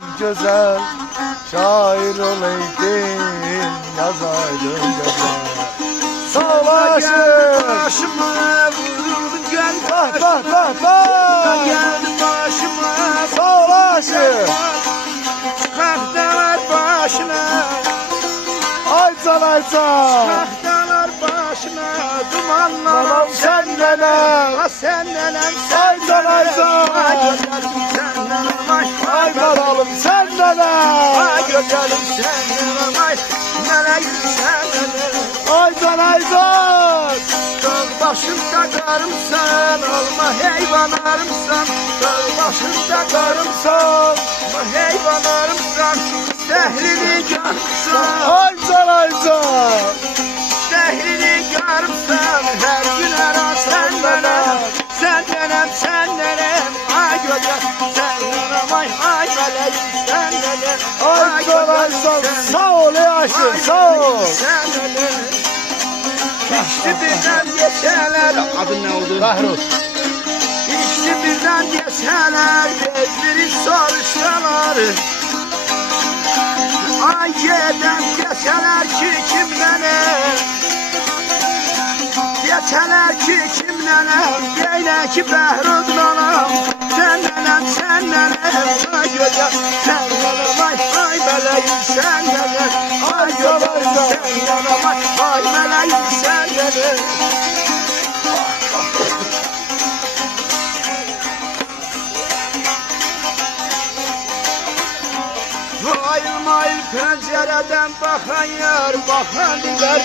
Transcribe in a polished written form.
Güzel şair olaydın, yazaydın güzel. Savaşın Başıma vuruldu gel bah bah bah bah. geldi başıma Savaşın kahtalar başına aycan aycan. kahtalar başına dumanlar Anam sen nenem, ha sen nenem aycan aycan. ay gözelim sen nenem Ay baralım sen nenem, ay gözelim sen nenem ay meleğim sen nenem aycan aycan. dağ başımda karımsan olma heyvanlarımsan dağ başımda karımsan heyvanlarımsan Şehrini görmüşsün, Aycan aycan. şehrini görmüşsün her gün her an sen nenem, sen nenem, sen nenem, ay gözel, sen nenem, ay meleğim, sen nenem, Aycan aycan. Sağ ol ey aşkım, sağ ol. sen nenem. İşte birden geçeler, adın ne oldu? Behruz. İşte birden geçeler, bezleri soruştalar. Ay yerden geçeler ki kimlenem Geçeler ki kimlenem Geyle ki Behruzlanam Sen nenem sen nenem Ay güzel sen nenem ay meleğim sen nenem Ay güzel sen nenem ay meleğim sen nenem Mayıl mayıl pencereden bakan yar, bakan diler